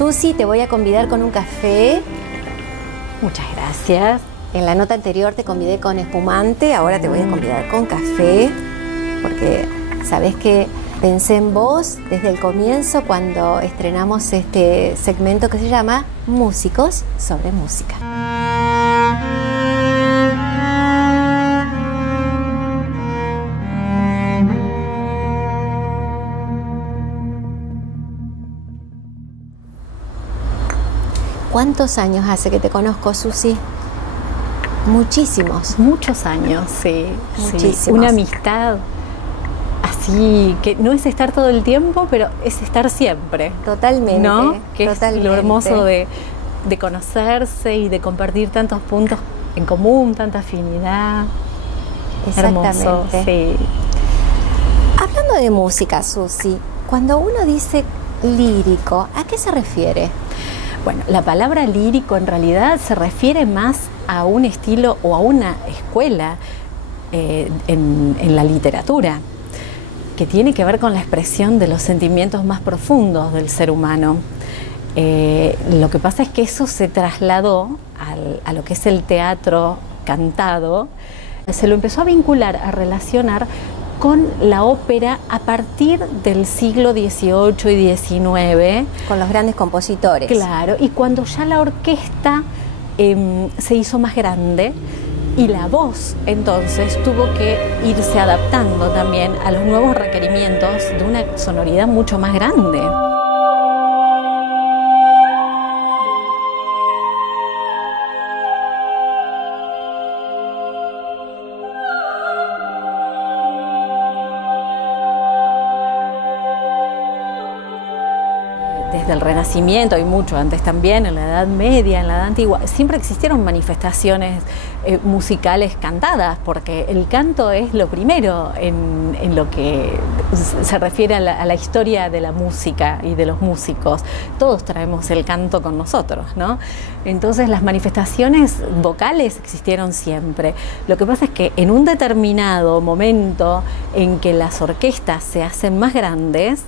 Susi, te voy a convidar con un café. Muchas gracias. En la nota anterior te convidé con espumante, ahora te voy a convidar con café, porque sabes que pensé en vos desde el comienzo cuando estrenamos este segmento que se llama Músicos sobre Música. ¿Cuántos años hace que te conozco, Susi? Muchísimos. Muchos años, sí. Muchísimos. Sí. Una amistad así, que no es estar todo el tiempo, pero es estar siempre. Totalmente. ¿No? Que totalmente. Es lo hermoso de conocerse y de compartir tantos puntos en común, tanta afinidad. Exactamente. Hermoso, sí. Hablando de música, Susi, cuando uno dice lírico, ¿a qué se refiere? Bueno, la palabra lírico en realidad se refiere más a un estilo o a una escuela en la literatura, que tiene que ver con la expresión de los sentimientos más profundos del ser humano. Lo que pasa es que eso se trasladó a lo que es el teatro cantado, se lo empezó a vincular, a relacionar con la ópera a partir del siglo XVIII y XIX. Con los grandes compositores. Claro, y cuando ya la orquesta se hizo más grande y la voz entonces tuvo que irse adaptando también a los nuevos requerimientos de una sonoridad mucho más grande. Desde el Renacimiento y mucho antes también, en la Edad Media, en la Edad Antigua, siempre existieron manifestaciones musicales cantadas, porque el canto es lo primero en lo que se refiere a la historia de la música y de los músicos. Todos traemos el canto con nosotros, ¿no? Entonces las manifestaciones vocales existieron siempre. Lo que pasa es que en un determinado momento en que las orquestas se hacen más grandes,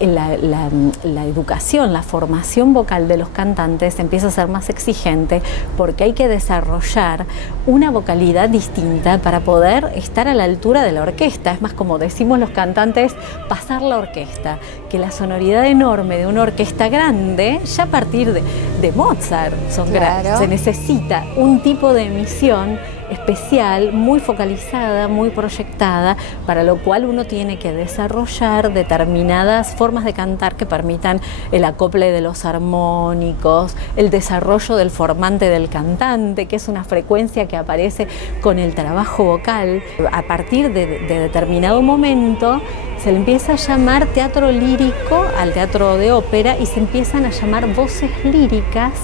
la educación, la formación vocal de los cantantes empieza a ser más exigente, porque hay que desarrollar una vocalidad distinta para poder estar a la altura de la orquesta. Es más, como decimos los cantantes, pasar la orquesta, que la sonoridad enorme de una orquesta grande, ya a partir de Mozart, Claro. se necesita un tipo de emisión especial, muy focalizada, muy proyectada, para lo cual uno tiene que desarrollar determinadas formas de cantar que permitan el acople de los armónicos, el desarrollo del formante del cantante, que es una frecuencia que aparece con el trabajo vocal. A partir de determinado momento se le empieza a llamar teatro lírico al teatro de ópera y se empiezan a llamar voces líricas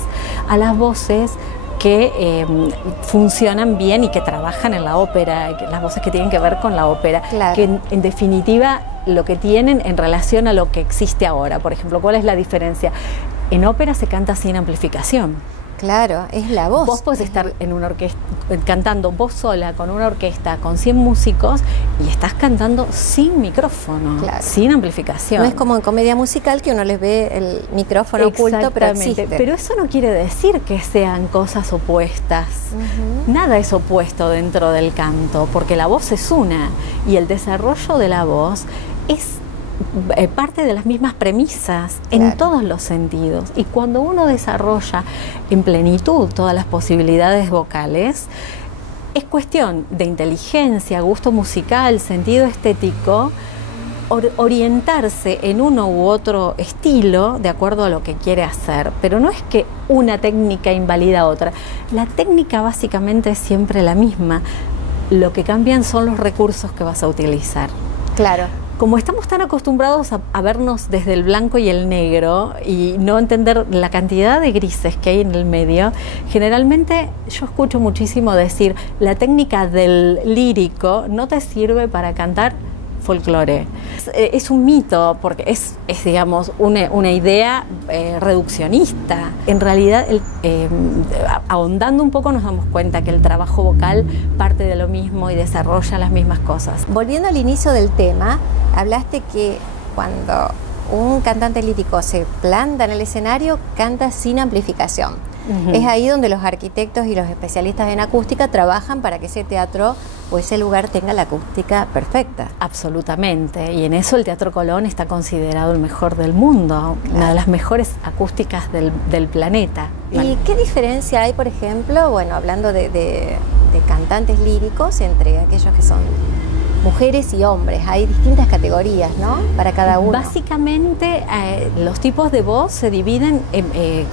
a las voces que funcionan bien y que trabajan en la ópera, las voces que tienen que ver con la ópera, Claro. que en definitiva lo que tienen en relación a lo que existe ahora. Por ejemplo, ¿cuál es la diferencia? En ópera se canta sin amplificación. Claro, es la voz. Vos podés estar en una orquesta, cantando vos sola con una orquesta con 100 músicos y estás cantando sin micrófono, Claro. sin amplificación. No es como en comedia musical que uno les ve el micrófono oculto, pero existe. Pero eso no quiere decir que sean cosas opuestas. Nada es opuesto dentro del canto, porque la voz es una y el desarrollo de la voz es parte de las mismas premisas en Claro. todos los sentidos. Y cuando uno desarrolla en plenitud todas las posibilidades vocales, es cuestión de inteligencia, gusto musical, sentido estético, orientarse en uno u otro estilo de acuerdo a lo que quiere hacer. Pero no es que una técnica invalida a otra. La técnica básicamente es siempre la misma. Lo que cambian son los recursos que vas a utilizar. Claro. Como estamos tan acostumbrados a vernos desde el blanco y el negro y no entender la cantidad de grises que hay en el medio, generalmente yo escucho muchísimo decir, la técnica del lírico no te sirve para cantar folclore. Es un mito, porque es digamos, una idea reduccionista. En realidad, ahondando un poco nos damos cuenta que el trabajo vocal parte de lo mismo y desarrolla las mismas cosas. Volviendo al inicio del tema, hablaste que cuando un cantante lírico se planta en el escenario, canta sin amplificación. Es ahí donde los arquitectos y los especialistas en acústica trabajan para que ese teatro o ese lugar tenga la acústica perfecta. Absolutamente, y en eso el Teatro Colón está considerado el mejor del mundo, una de las mejores acústicas del planeta. ¿Y qué diferencia hay, por ejemplo, bueno, hablando de cantantes líricos, entre aquellos que son mujeres y hombres? Hay distintas categorías, ¿no? Para cada uno. Básicamente, los tipos de voz se dividen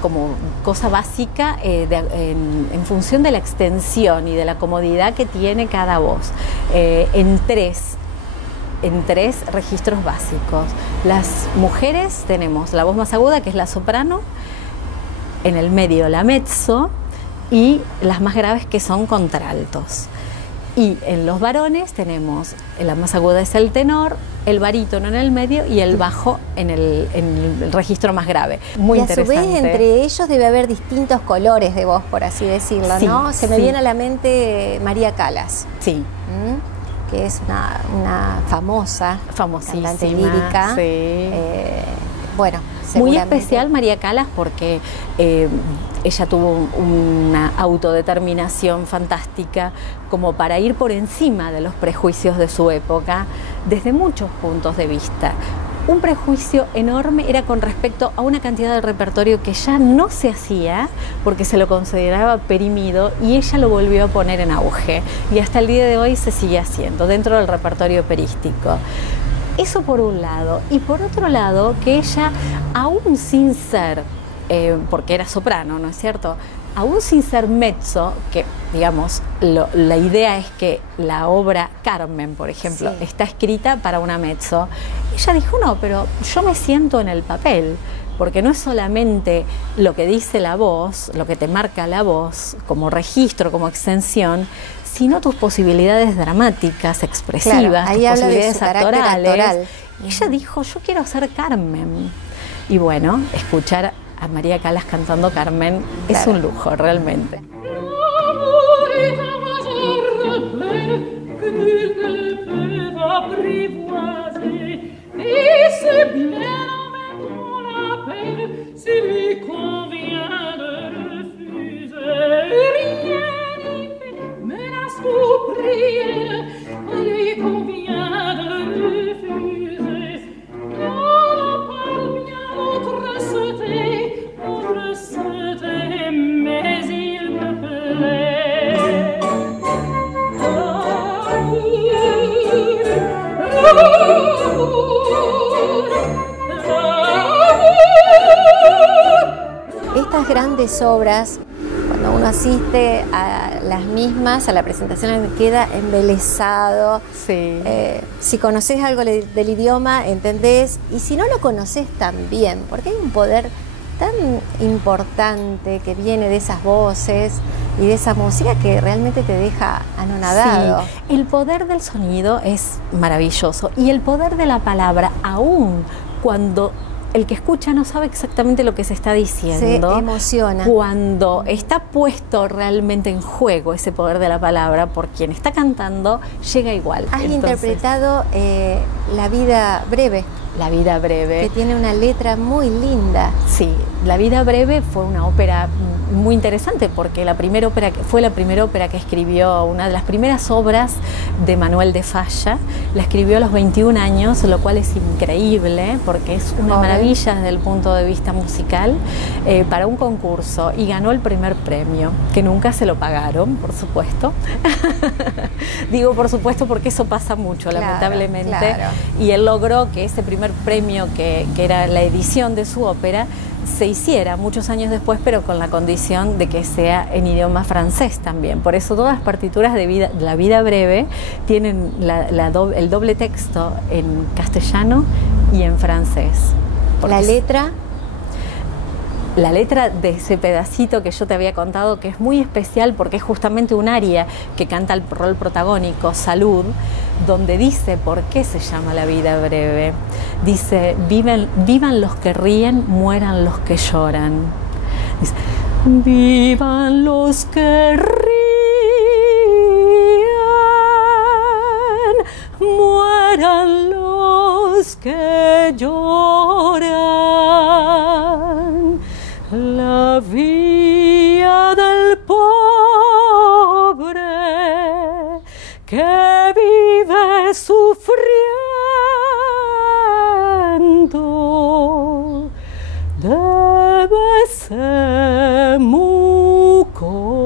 como cosa básica en función de la extensión y de la comodidad que tiene cada voz, en tres registros básicos. Las mujeres tenemos la voz más aguda, que es la soprano, en el medio la mezzo y las más graves, que son contraltos. Y en los varones tenemos, la más aguda es el tenor, el barítono en el medio y el bajo en el registro más grave. Muy interesante. Y a su vez, entre ellos debe haber distintos colores de voz, por así decirlo, sí, ¿no? Se me viene a la mente María Callas. Sí. Que es una famosísima cantante lírica. Sí. Bueno, muy especial María Callas porque ella tuvo una autodeterminación fantástica como para ir por encima de los prejuicios de su época desde muchos puntos de vista. Un prejuicio enorme era con respecto a una cantidad de repertorio que ya no se hacía porque se lo consideraba perimido, y ella lo volvió a poner en auge y hasta el día de hoy se sigue haciendo dentro del repertorio operístico. Eso por un lado, y por otro lado que ella, aún sin ser, porque era soprano, ¿no es cierto?, aún sin ser mezzo, que digamos, la idea es que la obra Carmen, por ejemplo, sí, está escrita para una mezzo, ella dijo, no, pero yo me siento en el papel, porque no es solamente lo que dice la voz, lo que te marca la voz, como registro, como extensión, sino tus posibilidades dramáticas, expresivas, claro, ahí tus habla posibilidades de su carácter actoral. Y ella dijo, yo quiero ser Carmen. Y bueno, escuchar a María Callas cantando Carmen, claro, es un lujo, realmente. Estas grandes obras, cuando uno asiste a las mismas, a la presentación, queda embelesado. Sí. Si conoces algo del idioma, entendés, y si no lo conoces también, porque hay un poder tan importante que viene de esas voces y de esa música que realmente te deja anonadado. Sí, el poder del sonido es maravilloso, y el poder de la palabra, aún cuando el que escucha no sabe exactamente lo que se está diciendo, se emociona. Cuando está puesto realmente en juego ese poder de la palabra por quien está cantando, llega igual. Has interpretado La vida breve. La vida breve. Que tiene una letra muy linda. Sí, La vida breve fue una ópera muy interesante porque fue la primera ópera que escribió, una de las primeras obras de Manuel de Falla. La escribió a los 21 años, lo cual es increíble porque es una maravilla desde el punto de vista musical, para un concurso, y ganó el primer premio, que nunca se lo pagaron, por supuesto. Digo por supuesto porque eso pasa mucho, claro, lamentablemente. Claro. Y él logró que ese primer premio, que era la edición de su ópera, se hiciera muchos años después, pero con la condición de que sea en idioma francés también. Por eso todas las partituras de La vida breve tienen el doble texto en castellano y en francés. ¿La letra? La letra de ese pedacito que yo te había contado, que es muy especial porque es justamente un aria que canta el rol protagónico, Salud, donde dice por qué se llama La vida breve. Dice, vivan los que ríen, mueran los que lloran. Dice, vivan los que ríen, mueran los que lloran. vía del pobre que vive sufriendo debe ser muy corta.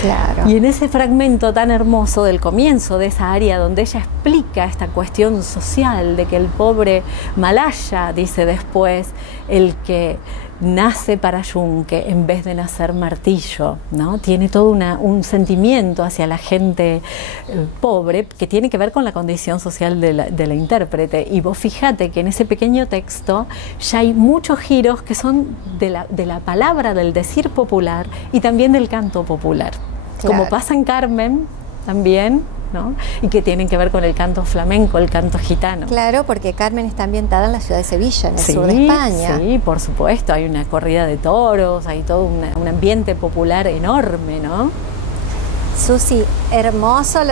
Claro. Y en ese fragmento tan hermoso del comienzo de esa área donde ella explica esta cuestión social de que el pobre malaya, dice después, el que nace para yunque en vez de nacer martillo, ¿no? Tiene todo un sentimiento hacia la gente pobre que tiene que ver con la condición social de la intérprete. Y vos fíjate que en ese pequeño texto ya hay muchos giros que son de la palabra, del decir popular y también del canto popular. Claro. Como pasa en Carmen también, ¿no? Y que tienen que ver con el canto flamenco, el canto gitano. Claro, porque Carmen está ambientada en la ciudad de Sevilla, en el sur de España. Sí, por supuesto, hay una corrida de toros, hay todo un ambiente popular enorme, ¿no? Susi, hermoso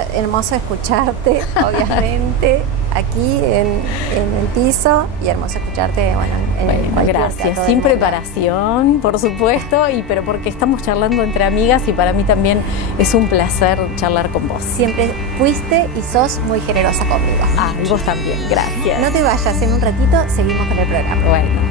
escucharte, obviamente, aquí en el piso, y hermoso escucharte, bueno, en cualquier gracias, teatro sin del mundo. preparación, por supuesto, pero porque estamos charlando entre amigas y para mí también es un placer charlar con vos. Siempre fuiste y sos muy generosa conmigo. Ah, y vos también, gracias. No te vayas, en un ratito seguimos con el programa. Bueno.